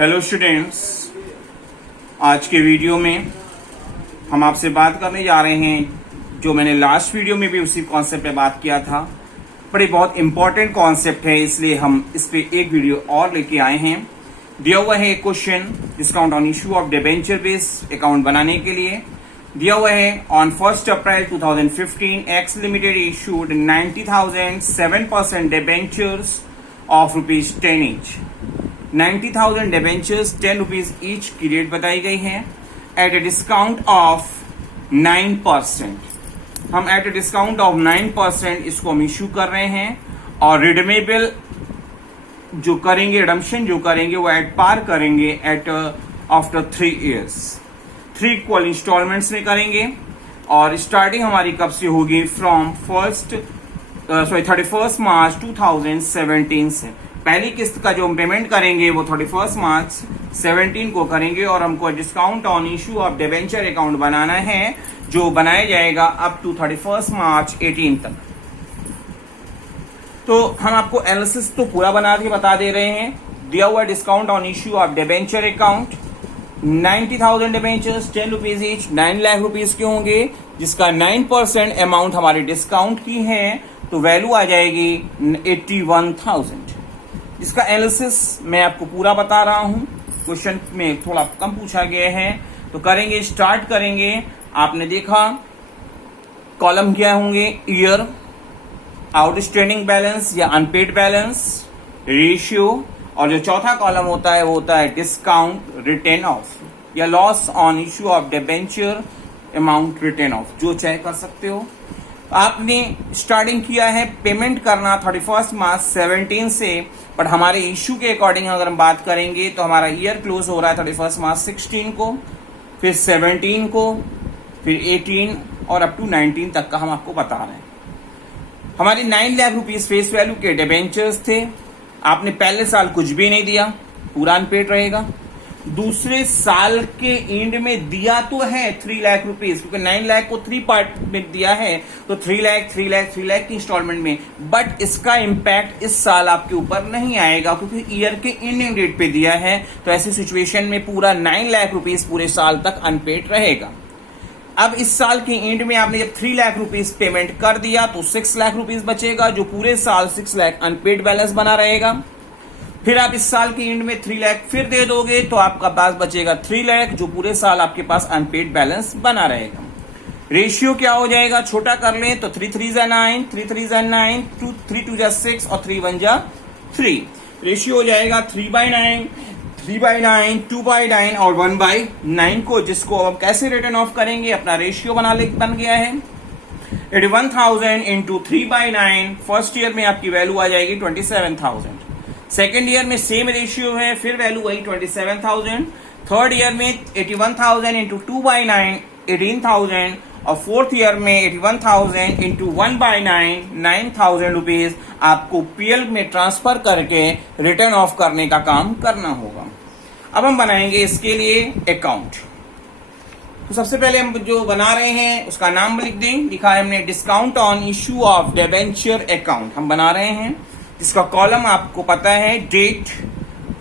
Hello students, आज के video में हम आपसे बात करने जा रहे हैं जो मैंने लास्ट वीडियो में भी उसी कॉन्सेप्ट पे बात किया था। पर ये बहुत इंपॉर्टेंट कॉन्सेप्ट है, इसलिए हम इस पे एक वीडियो और लेके आए हैं। दिया हुआ है question, discount on issue of debenture based account बनाने के लिए दिया हुआ है। On 1 April 2015 x limited issued 90,000 7% debentures of ₹10 each। 90,000 debentures 10 rupees each की रेट बताई गई है एट ए डिस्काउंट ऑफ 9%। हम एट ए डिस्काउंट ऑफ 9% इसको हम इशू कर रहे हैं और रिडमेबल जो करेंगे, रिडम्पशन जो करेंगे वो एट पार करेंगे at after 3 years। 3 equal instalments में करेंगे और स्टार्टिंग हमारी कब से होगी? फ्रॉम 31 मार्च 2017 से। पहली किस्त का जो हम पेमेंट करेंगे वो 31 मार्च 17 को करेंगे और हमको discount on issue of debenture account बनाना है जो बनाया जाएगा अप टू 31 मार्च 18 तक। तो हम आपको एनालिसिस तो पूरा बना के बता दे रहे हैं। दिया हुआ discount on issue of debenture account 90,000 debentures 10 rupees each, 9 lakh rupees के होंगे, जिसका 9% अमाउंट हमारी डिस्काउंट की है, तो वैल्यू आ जाएगी 81,000। इसका एनालिसिस मैं आपको पूरा बता रहा हूं, क्वेश्चन में थोड़ा कम पूछा गया है। तो करेंगे, स्टार्ट करेंगे। आपने देखा कॉलम क्या होंगे? ईयर, आउटस्टैंडिंग बैलेंस या अनपेड बैलेंस, रेशियो, और जो चौथा कॉलम होता है वो होता है डिस्काउंट रिटर्न ऑफ या loss on issue of debenture amount return of, जो चाहे कर सकते हो। आपने स्टार्टिंग किया है पेमेंट करना 31 मार्च 17 से, बट हमारे इशू के अकॉर्डिंग अगर हम बात करेंगे तो हमारा ईयर क्लोज हो रहा है 31 मार्च 16 को, फिर 17 को, फिर 18 और अप टू 19 तक का हम आपको बता रहे हैं। हमारे 9 लाख रुपीज फेस वैल्यू के डिबेंचर्स थे। आपने पहले साल कुछ भी नहीं दिया, पूरा अनपेड रहेगा। दूसरे साल के एंड में दिया तो है 3 लाख रुपीज, क्योंकि 9 लाख को 3 पार्ट में दिया है, तो 3 लाख 3 लाख 3 लाख की इंस्टॉलमेंट में। बट इसका इम्पैक्ट इस साल आपके ऊपर नहीं आएगा क्योंकि ईयर के एंडिंग डेट पे दिया है। तो ऐसी सिचुएशन में पूरा 9 लाख रुपीज पूरे साल तक अनपेड रहेगा। अब इस साल के एंड में आपने जब 3 लाख रुपीज पेमेंट कर दिया तो 6 लाख रुपीज बचेगा, जो पूरे साल 6 लाख अनपेड बैलेंस बना रहेगा। फिर आप इस साल के एंड में 3 लाख फिर दे दोगे तो आपका पास बचेगा 3 लाख, जो पूरे साल आपके पास अनपेड बैलेंस बना रहेगा। रेशियो क्या हो जाएगा? छोटा कर लें तो 3 3 9, 3 3 9, 3 2 6 और 3 1 3। रेशियो हो जाएगा 3/9, 3/9, 2/9 और 1/9 को, जिसको अब कैसे रिटर्न ऑफ करेंगे? अपना रेशियो बन गया है 81,000 इंटू 3/9। फर्स्ट ईयर में आपकी वैल्यू आ जाएगी 27,000। सेकेंड ईयर में सेम रेशियो है, फिर वैल्यू वही 27,000। थर्ड ईयर में 81,000 इंटू 2/9 18,000 और फोर्थ ईयर में 81,000 इंटू 1/9 9,000 रुपीज आपको पीएल में ट्रांसफर करके रिटर्न ऑफ करने का काम करना होगा। अब हम बनाएंगे इसके लिए अकाउंट। तो सबसे पहले हम जो बना रहे हैं उसका नाम लिख दें। लिखा है हमने discount on issue of debenture account हम बना रहे हैं, जिसका कॉलम आपको पता है date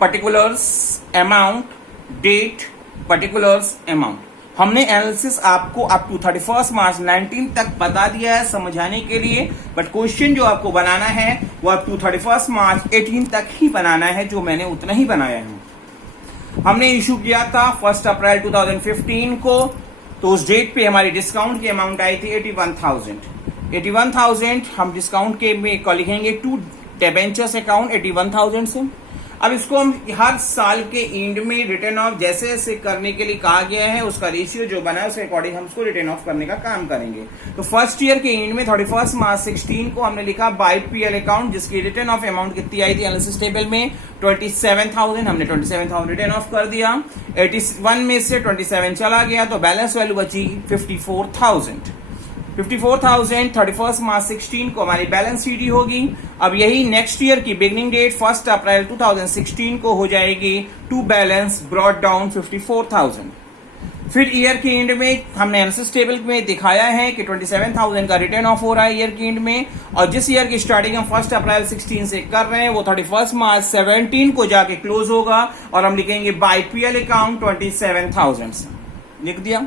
particulars amount, date particulars amount. हमने एनालिसिस आपको अप टू 31 मार्च 19 तक बता दिया है समझाने के लिए, बट क्वेश्चन जो आपको बनाना है वो अप टू 31 मार्च 18 तक ही बनाना है, जो मैंने उतना ही बनाया है। हमने इशू किया था 1 अप्रैल 2015 को, तो उस डेट पे हमारी डिस्काउंट की अमाउंट आई थी 81,000। 81,000 हम डिस्काउंट के में लिखेंगे टू डिबेंचर्स अकाउंट 81,000 से। अब इसको हम हर साल के एंड में रिटर्न ऑफ जैसे जैसे करने के लिए कहा गया है, उसका रेशियो जो बना है उसके अकॉर्डिंग हम उसको रिटर्न ऑफ करने का काम करेंगे। तो फर्स्ट ईयर के एंड में 31 मार्च 16 को हमने लिखा बाय पीएल अकाउंट, जिसकी रिटर्न ऑफ अमाउंट कितनी आई थी एनालिसिस टेबल में 27,000। हमने 27,000 रिटर्न ऑफ कर दिया। 81 में से 27 चला गया तो बैलेंस वैल्यू बची 54,000। 54,000 31 मार्च 16 को हमारी बैलेंस शीट होगी। अब यही नेक्स्ट ईयर की बिगनिंग डेट 1 अप्रैल 2016 को हो जाएगी टू बैलेंस ब्रॉट डाउन 54,000। फिर ईयर के एंड में हमने एनालिसिस टेबल में दिखाया है कि 27,000 का रिटर्न ऑफ हो रहा है ईयर के एंड में, और जिस ईयर की स्टार्टिंग हम 1 अप्रैल 16 से कर रहे हैं वो 31 मार्च 17 को जाके क्लोज होगा, और हम लिखेंगे बाय पीएल अकाउंट 27,000 से लिख दिया।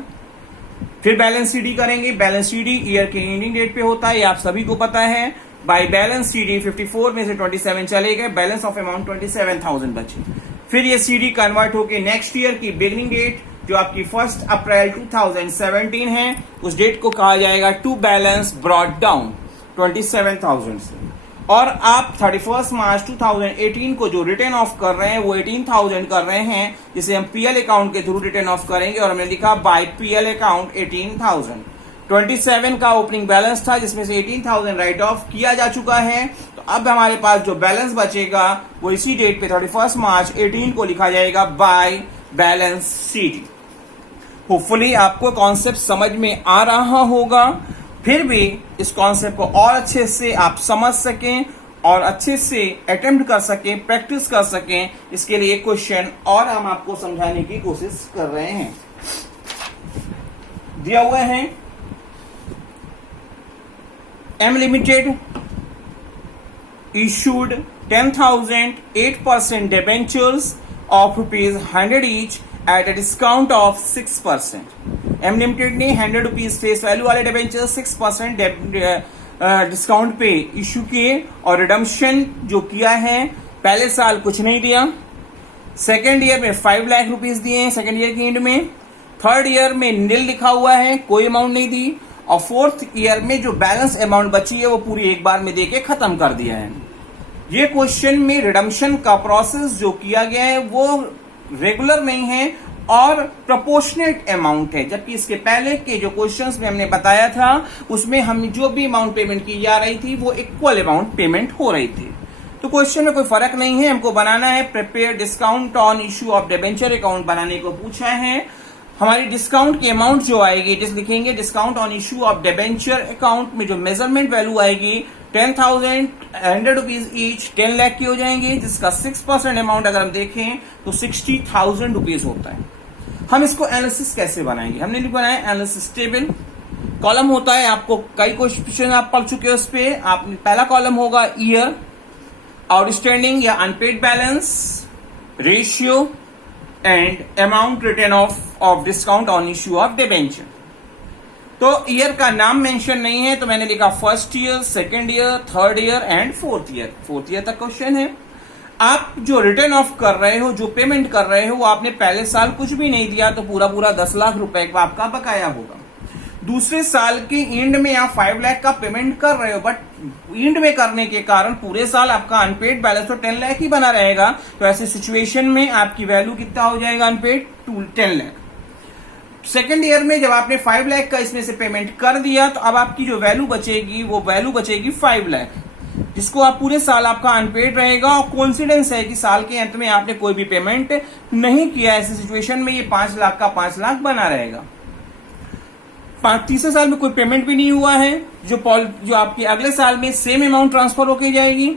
फिर बैलेंस सीडी करेंगे। बैलेंस सीडी ईयर के एंडिंग डेट पे होता है, ये आप सभी को पता है। बाय बैलेंस सीडी 54 में से 27 चले गए, बैलेंस ऑफ अमाउंट 27,000 बची। फिर ये सीडी कन्वर्ट होके नेक्स्ट ईयर की बिगनिंग डेट जो आपकी 1 अप्रैल 2017 है, उस डेट को कहा जाएगा टू बैलेंस ब्रॉट डाउन 27,000 से। और आप 31 मार्च 2018 को जो रिटर्न ऑफ कर रहे हैं वो 18,000 कर रहे हैं, जिसे हम पीएल अकाउंट के थ्रू रिटर्न ऑफ करेंगे, और हमने लिखा बाय पीएल अकाउंट 18,000। 27 का ओपनिंग बैलेंस था जिसमें से 18,000 राइट ऑफ किया जा चुका है, तो अब हमारे पास जो बैलेंस बचेगा वो इसी डेट पे 31 मार्च 18 को लिखा जाएगा बाय बैलेंस सीडी। होपफुली आपको कॉन्सेप्ट समझ में आ रहा होगा। फिर भी इस कॉन्सेप्ट को और अच्छे से आप समझ सकें और अच्छे से अटेम्प्ट कर सकें, प्रैक्टिस कर सकें, इसके लिए एक क्वेश्चन और हम आपको समझाने की कोशिश कर रहे हैं। दिया हुआ है M limited issued 10,000 8% debentures of ₹100 each at a discount of 6%। M limited ने 100 रुपीज फेस वैल्यू वाले डिबेंचर 6% डिस्काउंट पे इश्यू किए, और रिडम्पशन जो किया है पहले साल कुछ नहीं दिया, सेकेंड ईयर में 5 लाख रुपीज दिए हैं सेकेंड ईयर के एंड में, थर्ड ईयर में नील लिखा हुआ है, कोई अमाउंट नहीं दी, और फोर्थ ईयर में जो बैलेंस अमाउंट बची है वो पूरी एक बार में देके खत्म कर दिया है। ये क्वेश्चन में रिडम्पशन का प्रोसेस जो किया गया है वो रेगुलर नहीं है और प्रोपोर्शनेट अमाउंट है, जबकि इसके पहले के जो क्वेश्चंस में हमने बताया था उसमें हम जो भी अमाउंट पेमेंट की जा रही थी वो इक्वल अमाउंट पेमेंट हो रही थी। तो क्वेश्चन में कोई फर्क नहीं है, हमको बनाना है prepare discount on issue of debenture account बनाने को पूछा है। हमारी डिस्काउंट की अमाउंट जो आएगी, जिस लिखेंगे discount on issue of debenture account में जो मेजरमेंट वैल्यू आएगी 10,000 100 रुपीज ईच 10 लाख की हो जाएंगे, जिसका 6% अमाउंट अगर हम देखें तो 60,000 रुपीज होता है। हम इसको एनालिसिस कैसे बनाएंगे, हमने बनाया एनालिसिस टेबल। कॉलम होता है, आपको कई क्वेश्चन आप पढ़ चुके हो उस पे। आप पहला कॉलम होगा ईयर, आउटस्टैंडिंग या unpaid balance, ratio and amount return of discount on issue of debenture. तो ईयर का नाम मेंशन नहीं है तो मैंने लिखा first year, second year, third year and fourth year. Fourth year तक क्वेश्चन है। आप जो रिटर्न ऑफ कर रहे हो, जो पेमेंट कर रहे हो, वो आपने पहले साल कुछ भी नहीं दिया तो पूरा 10 लाख रुपए का आपका बकाया होगा। दूसरे साल के एंड में आप 5 लाख का पेमेंट कर रहे हो, बट एंड में करने के कारण पूरे साल आपका अनपेड बैलेंस तो 10 लाख ही बना रहेगा। तो ऐसी सिचुएशन में आपकी वैल्यू कितना हो जाएगा अनपेड 10 लाख। सेकेंड ईयर में जब आपने 5 लाख का इसमें से पेमेंट कर दिया तो अब आपकी जो वैल्यू बचेगी वो वैल्यू बचेगी 5 लाख, जिसको आप पूरे साल आपका अनपेड रहेगा। और कोइंसिडेंस है कि साल के अंत में आपने कोई भी पेमेंट नहीं किया, ऐसी सिचुएशन में ये 5 लाख का 5 लाख बना रहेगा। तीसरे साल में कोई पेमेंट भी नहीं हुआ है, जो आपके अगले साल में सेम अमाउंट ट्रांसफर होके जाएगी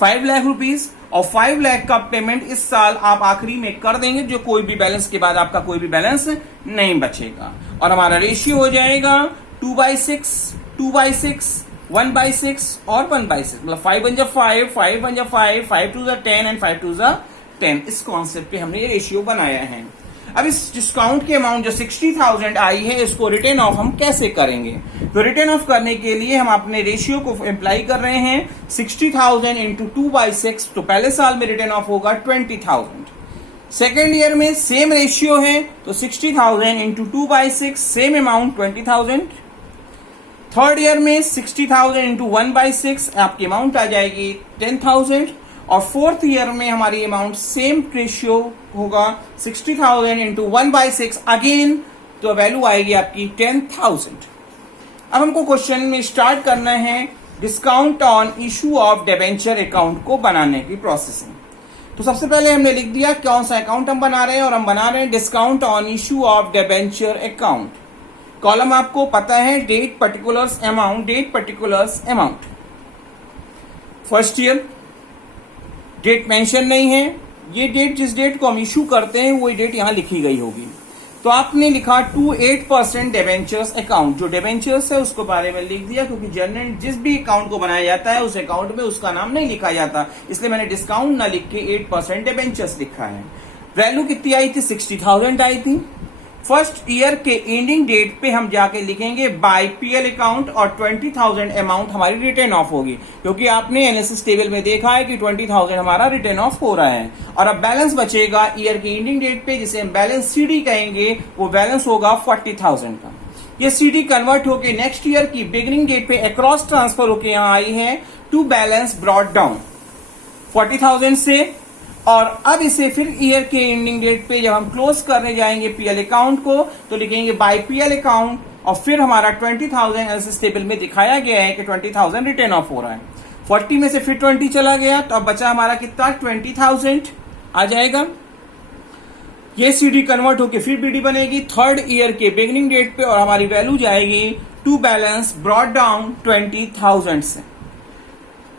5 लाख रुपीज, और 5 लाख का पेमेंट इस साल आप आखिरी में कर देंगे, जो कोई भी बैलेंस के बाद आपका कोई भी बैलेंस नहीं बचेगा। और हमारा रेशियो हो जाएगा 2/6, 2/6, 1/6 और 1/6, मतलब 5 1 5, 5 1 5, 5 2 10 एंड 5 2 10। इस कॉन्सेप्ट पे हमने ये रेशियो बनाया है। अब इस डिस्काउंट की अमाउंट जो 60,000 आई है इसको रिटर्न ऑफ हम कैसे करेंगे, तो रिटर्न ऑफ करने के लिए हम अपने रेशियो को अप्लाई कर रहे हैं 60,000 इंटू 2/6, तो पहले साल में रिटर्न ऑफ होगा 20,000। सेकेंड ईयर में सेम रेशियो है तो 60,000 into 2/6 same amount 20,000। Third year में 60,000 इंटू 1/6 आपकी अमाउंट आ जाएगी 10,000। और फोर्थ ईयर में हमारी अमाउंट सेम रेशियो होगा 60,000 इंटू 1/6 अगेन, तो वैल्यू आएगी आपकी 10,000। अब हमको क्वेश्चन में स्टार्ट करना है discount on issue of debenture account को बनाने की प्रोसेसिंग। तो सबसे पहले हमने लिख दिया कौन सा अकाउंट हम बना रहे हैं, और हम बना रहे हैं discount on issue of debenture account. Column आपको पता है date particulars amount, date particulars amount. First year date mention नहीं है, ये डेट जिस डेट को हम इशू करते हैं वही डेट यहां लिखी गई होगी। तो आपने लिखा टू 8% डिबेंचर्स अकाउंट, जो डिबेंचर्स है उसको बारे में लिख दिया, क्योंकि जनरल जिस भी अकाउंट को बनाया जाता है उस अकाउंट में उसका नाम नहीं लिखा जाता, इसलिए मैंने डिस्काउंट ना लिख के 8% डिबेंचर्स लिखा है। वैल्यू कितनी आई थी? 60,000 आई थी। फर्स्ट ईयर के एंडिंग डेट पे हम जाके लिखेंगे बाय पीएल अकाउंट और 20,000 अमाउंट हमारी रिटर्न ऑफ होगी, क्योंकि आपने एनालिसिस टेबल में देखा है कि 20,000 हमारा रिटर्न ऑफ हो रहा है। और अब बैलेंस बचेगा ईयर के एंडिंग डेट पे, जिसे हम बैलेंस सीडी कहेंगे, वो बैलेंस होगा 40,000 का। ये सीडी कन्वर्ट होके नेक्स्ट ईयर की बिगिनिंग डेट पे अक्रॉस ट्रांसफर होके यहाँ आई है टू बैलेंस ब्रॉट डाउन 40,000 से। और अब इसे फिर ईयर के एंडिंग डेट पे जब हम क्लोज करने जाएंगे पीएल अकाउंट को, तो लिखेंगे बाय पीएल अकाउंट और फिर हमारा 20,000 एनालिसिस टेबल में दिखाया गया है कि 20,000 रिटर्न ऑफ हो रहा है। 40 में से फिर 20 चला गया, तो अब बचा हमारा कितना? 20,000 आ जाएगा। ये सीडी कन्वर्ट होके फिर बीडी बनेगी थर्ड ईयर के बिगिनिंग डेट पे और हमारी वैल्यू जाएगी टू बैलेंस ब्रॉट डाउन 20,000 से।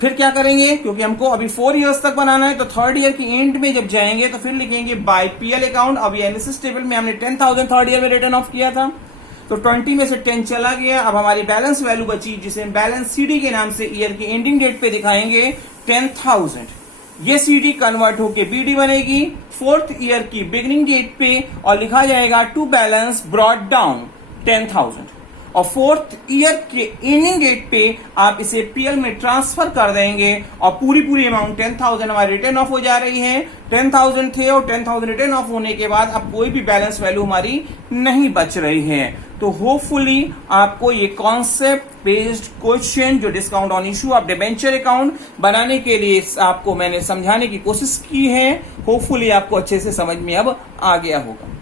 फिर क्या करेंगे, क्योंकि हमको अभी 4 इयर्स तक बनाना है, तो थर्ड ईयर की एंड में जब जाएंगे तो फिर लिखेंगे बाय पीएल अकाउंट। अभी एनालिसिस टेबल में हमने 10,000 थर्ड ईयर में रिटर्न ऑफ किया था, तो 20 में से 10 चला गया। अब हमारी बैलेंस वैल्यू बची, जिसे हम बैलेंस सीडी के नाम से ईयर की एंडिंग डेट पे दिखाएंगे 10,000। ये सीडी कन्वर्ट होके बीडी बनेगी फोर्थ ईयर की बिगिनिंग डेट पे और लिखा जाएगा टू बैलेंस ब्रॉट डाउन 10,000। और फोर्थ ईयर के एंडिंग डेट पे आप इसे पीएल में ट्रांसफर कर देंगे और पूरी अमाउंट 10,000 हमारी रिटर्न ऑफ हो जा रही है। 10,000 थे और 10,000 रिटर्न ऑफ होने के बाद अब कोई भी बैलेंस वैल्यू हमारी नहीं बच रही है। तो होपफुली आपको ये कॉन्सेप्ट बेस्ड क्वेश्चन जो discount on issue of debenture account बनाने के लिए आपको मैंने समझाने की कोशिश की है, होपफुली आपको अच्छे से समझ में अब आ गया होगा।